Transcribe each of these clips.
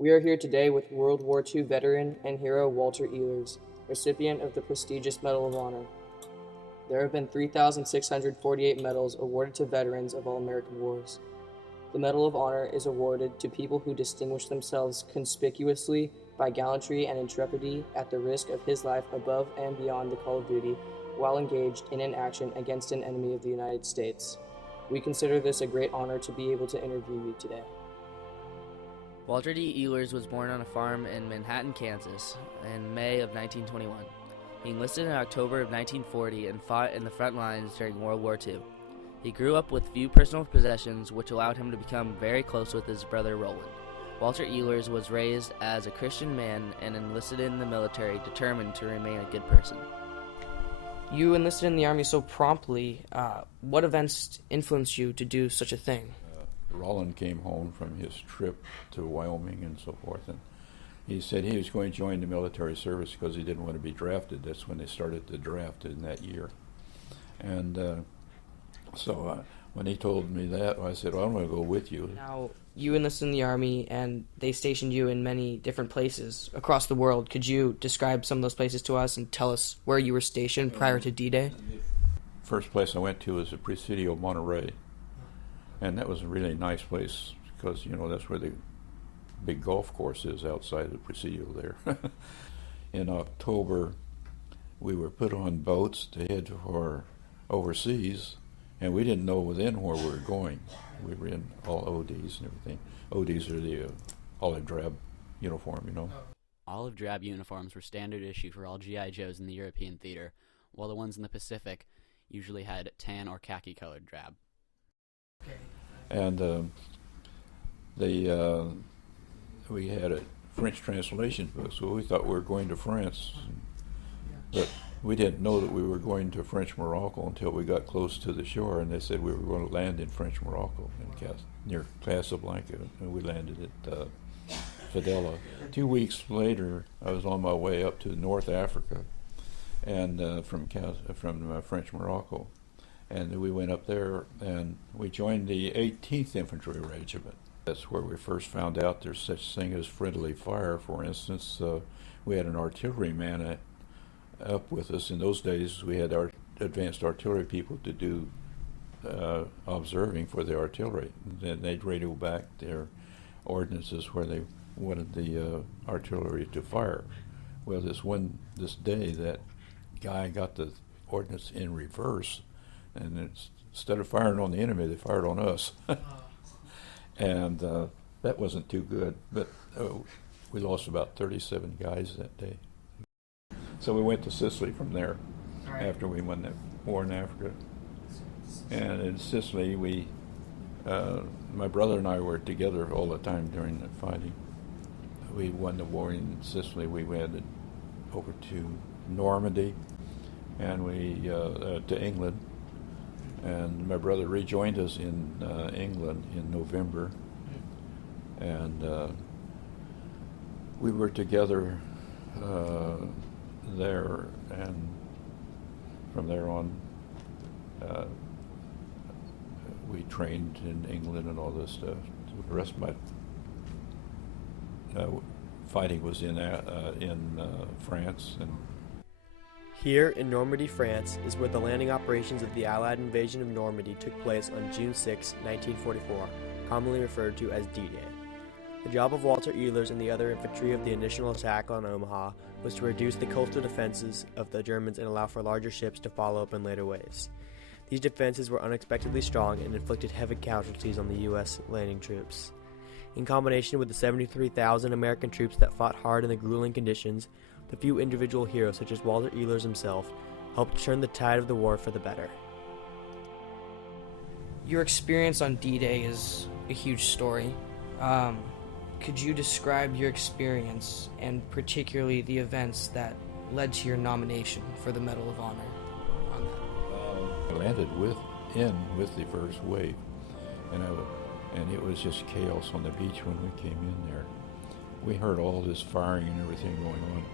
We are here today with World War II veteran and hero Walter Ehlers, recipient of the prestigious Medal of Honor. There have been 3,648 medals awarded to veterans of all American wars. The Medal of Honor is awarded to people who distinguish themselves conspicuously by gallantry and intrepidity at the risk of his life above and beyond the call of duty while engaged in an action against an enemy of the United States. We consider this a great honor to be able to interview you today. Walter D. Ehlers was born on a farm in Manhattan, Kansas, in May of 1921. He enlisted in October of 1940 and fought in the front lines during World War II. He grew up with few personal possessions, which allowed him to become very close with his brother Roland. Walter Ehlers was raised as a Christian man and enlisted in the military, determined to remain a good person. You enlisted in the Army so promptly. What events influenced you to do such a thing? Roland came home from his trip to Wyoming and so forth, and he said he was going to join the military service because he didn't want to be drafted. That's when they started the draft in that year. And so when he told me that, I said, well, I'm going to go with you. Now, you enlisted in the Army, and they stationed you in many different places across the world. Could you describe some of those places to us and tell us where you were stationed prior to D-Day? First place I went to was the Presidio Monterey, and that was a really nice place because, you know, that's where the big golf course is outside the Presidio there. In October, we were put on boats to head for overseas, and we didn't know then where we were going. We were in all ODs and everything. ODs are the olive drab uniform, you know. Olive drab uniforms were standard issue for all GI Joes in the European theater, while the ones in the Pacific usually had tan or khaki colored drab. And we had a French translation book, so we thought we were going to France. But we didn't know that we were going to French Morocco until we got close to the shore, and they said we were going to land in French Morocco near Casablanca, and we landed at Fidela. 2 weeks later, I was on my way up to North Africa, and from French Morocco, and we went up there, and we joined the 18th Infantry Regiment. That's where we first found out there's such thing as friendly fire. For instance, we had an artilleryman up with us. In those days, we had our advanced artillery people to do observing for the artillery. Then they'd radio back their ordinances where they wanted the artillery to fire. Well, this day, that guy got the ordinance in reverse, and instead of firing on the enemy, they fired on us. And that wasn't too good, but we lost about 37 guys that day. So we went to Sicily from there after we won that war in Africa. And in Sicily, my brother and I were together all the time during the fighting. We won the war in Sicily. We went over to Normandy and to England. And my brother rejoined us in England in November. And we were together there, and from there on we trained in England and all this stuff. So the rest of my fighting was in France. And here in Normandy, France, is where the landing operations of the Allied invasion of Normandy took place on June 6, 1944, commonly referred to as D-Day. The job of Walter Ehlers and the other infantry of the initial attack on Omaha was to reduce the coastal defenses of the Germans and allow for larger ships to follow up in later waves. These defenses were unexpectedly strong and inflicted heavy casualties on the U.S. landing troops. In combination with the 73,000 American troops that fought hard in the grueling conditions, the few individual heroes, such as Walter Ehlers himself, helped turn the tide of the war for the better. Your experience on D-Day is a huge story. Could you describe your experience, and particularly the events that led to your nomination for the Medal of Honor on that? I landed with the first wave, and it was just chaos on the beach when we came in there. We heard all this firing and everything going on,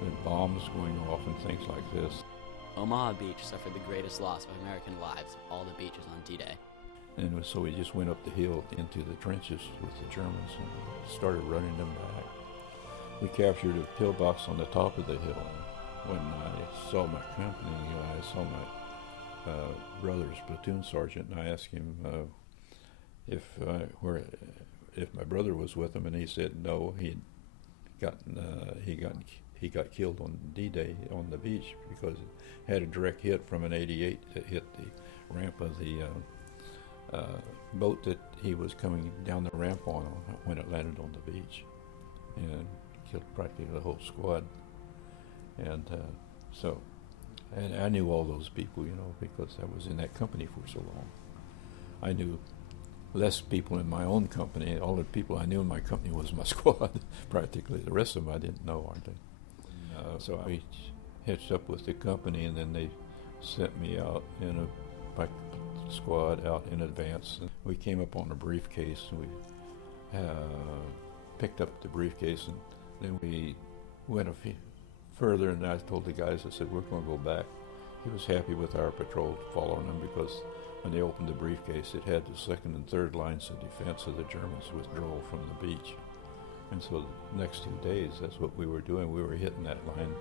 and bombs going off and things like this. Omaha Beach suffered the greatest loss of American lives of all the beaches on D-Day. And so we just went up the hill into the trenches with the Germans and started running them back. We captured a pillbox on the top of the hill. When I saw my company, I saw my brother's platoon sergeant, and I asked him if my brother was with him, and he said no. He got killed on D-Day on the beach because it had a direct hit from an 88 that hit the ramp of the boat that he was coming down the ramp on when it landed on the beach, and killed practically the whole squad. And and I knew all those people, because I was in that company for so long. I knew less people in my own company. All the people I knew in my company was my squad, practically. The rest of them I didn't know, aren't they? So I hitched up with the company, and then they sent me out in a squad out in advance. And we came up on a briefcase, and we picked up the briefcase, and then we went a few further, and I told the guys, I said, we're going to go back. He was happy with our patrol following them, because when they opened the briefcase, it had the second and third lines of defense of the Germans' withdrawal from the beach. And so the next 2 days, that's what we were doing. We were hitting that line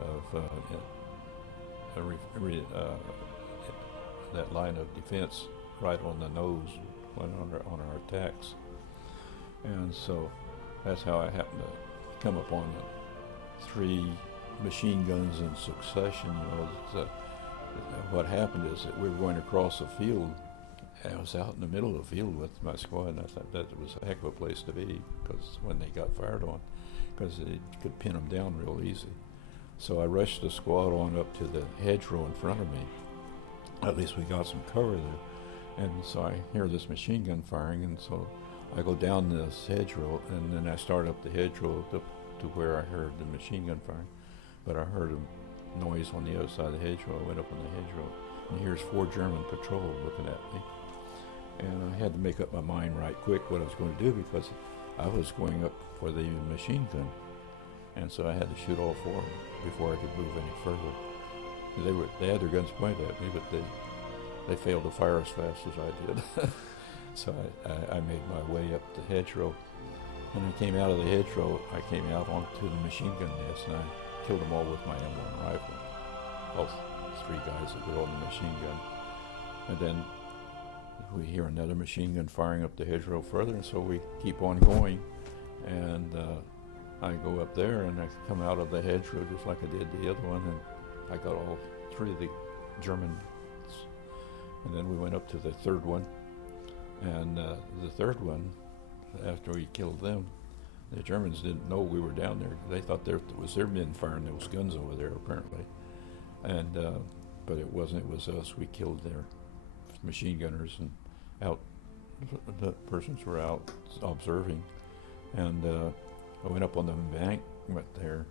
of that line of defense right on the nose on our attacks. And so that's how I happened to come upon the 3 machine guns in succession. What happened is that we were going across a field. I was out in the middle of the field with my squad, and I thought that was a heck of a place to be, because when they got fired on, because they could pin them down real easy. So I rushed the squad on up to the hedgerow in front of me. At least we got some cover there. And so I hear this machine gun firing, and so I go down this hedgerow, and then I start up the hedgerow up to where I heard the machine gun firing. But I heard a noise on the other side of the hedgerow. I went up on the hedgerow, and here's 4 German patrol looking at me. And I had to make up my mind right quick what I was going to do, because I was going up for the machine gun. And so I had to shoot all 4 before I could move any further. They had their guns pointed at me, but they failed to fire as fast as I did. So I made my way up the hedgerow. When I came out of the hedgerow, I came out onto the machine gun nest, and I killed them all with my M1 rifle. All 3 guys that were on the machine gun. And then we hear another machine gun firing up the hedgerow further, and so we keep on going. And I go up there, and I come out of the hedgerow just like I did the other one, and I got all 3 of the Germans. And then we went up to the 3rd one, and the 3rd one, after we killed them, the Germans didn't know we were down there. They thought it was their men firing those guns over there, apparently. And but it wasn't. It was us. We killed their machine gunners, and the persons were out observing. And I went up on the embankment there.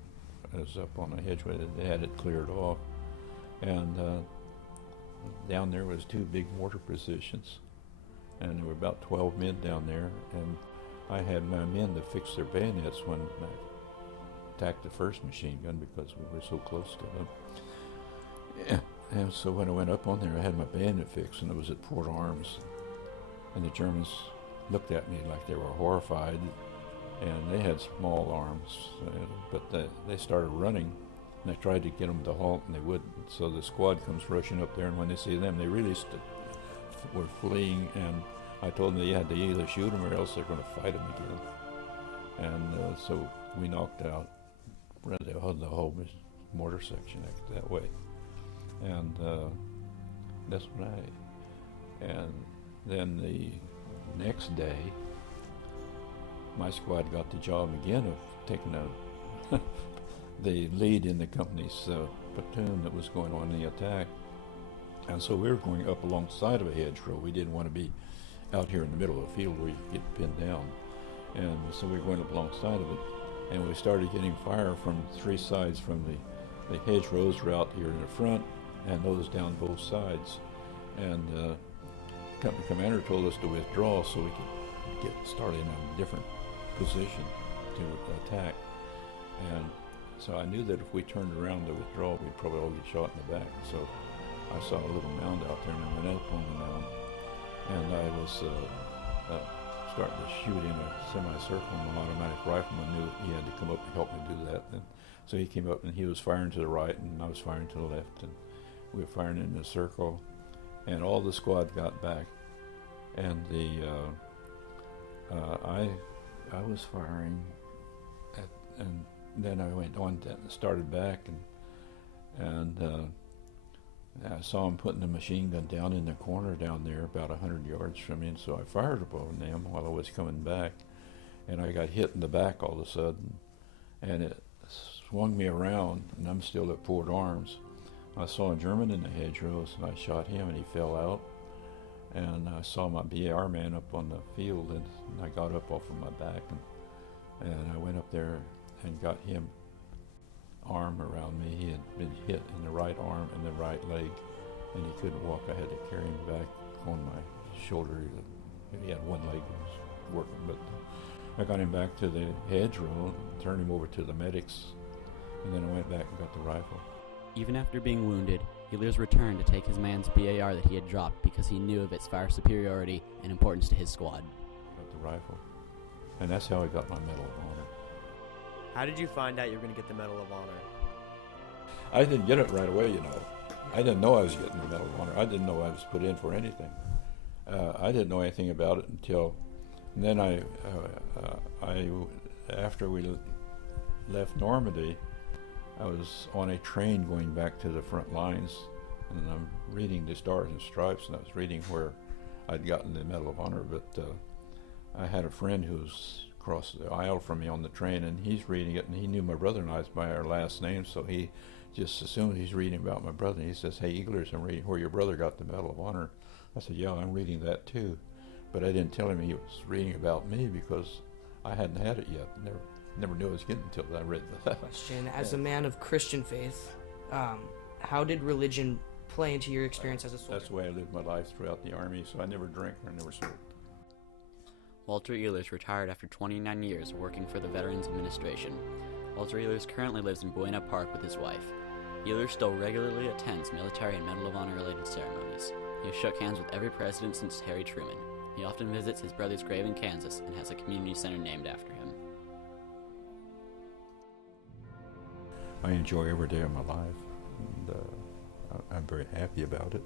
I was up on a hedgeway. They had it cleared off. And down there was 2 big mortar positions. And there were about 12 men down there. And I had my men to fix their bayonets when I attacked the first machine gun, because we were so close to them. And so when I went up on there, I had my bayonet fixed, and it was at port arms. And the Germans looked at me like they were horrified, and they had small arms, but they started running, and I tried to get them to halt, and they wouldn't. So the squad comes rushing up there, and when they see them, they really were fleeing, and I told them they had to either shoot them or else they're going to fight them again. And so we knocked out the whole mortar section that way. And that's when and then the next day, my squad got the job again of taking the lead in the company's platoon that was going on the attack. And so we were going up alongside of a hedgerow. We didn't want to be out here in the middle of the field where you could get pinned down. And so we were going up alongside of it, and we started getting fire from 3 sides, from the hedgerows were out here in the front, and those down both sides. And the company commander told us to withdraw so we could get started in a different position to attack. And so I knew that if we turned around to withdraw, we'd probably all get shot in the back. So I saw a little mound out there, and I went up on the mound. and I was starting to shoot in a semicircle, and an automatic rifleman knew he had to come up and help me do that. And so he came up and he was firing to the right, and I was firing to the left, and we were firing in a circle, and all the squad got back, and I was firing, and then I went on and started back, and I saw him putting the machine gun down in the corner down there about 100 yards from me, and so I fired upon them while I was coming back, and I got hit in the back all of a sudden, and it swung me around, and I'm still at Port Arms. I saw a German in the hedgerows, and I shot him, and he fell out, and I saw my BAR man up on the field, and I got up off of my back, and I went up there and got him arm around me. He had been hit in the right arm and the right leg, and he couldn't walk. I had to carry him back on my shoulder. He had one leg that was working, but I got him back to the hedgerow, turned him over to the medics, and then I went back and got the rifle. Even after being wounded, Ehlers returned to take his man's BAR that he had dropped because he knew of its fire superiority and importance to his squad. Got the rifle, and that's how I got my Medal of Honor. How did you find out you were going to get the Medal of Honor? I didn't get it right away, you know. I didn't know I was getting the Medal of Honor. I didn't know I was put in for anything. I didn't know anything about it until, and then I after we left Normandy, I was on a train going back to the front lines, and I'm reading the Stars and Stripes, and I was reading where I'd gotten the Medal of Honor, but I had a friend who's across the aisle from me on the train, and he's reading it, and he knew my brother and I by our last name, so he just assumed he's reading about my brother. He says, "Hey, Ehlers, I'm reading where your brother got the Medal of Honor." I said, "Yeah, I'm reading that too," but I didn't tell him he was reading about me because I hadn't had it yet. Never knew I was getting until I read that. Question: as a man of Christian faith, how did religion play into your experience as a soldier? That's the way I lived my life throughout the Army, so I never drank or never smoked. Walter Ehlers retired after 29 years working for the Veterans Administration. Walter Ehlers currently lives in Buena Park with his wife. Ehlers still regularly attends military and Medal of Honor related ceremonies. He has shook hands with every president since Harry Truman. He often visits his brother's grave in Kansas and has a community center named after him. I enjoy every day of my life, and I'm very happy about it.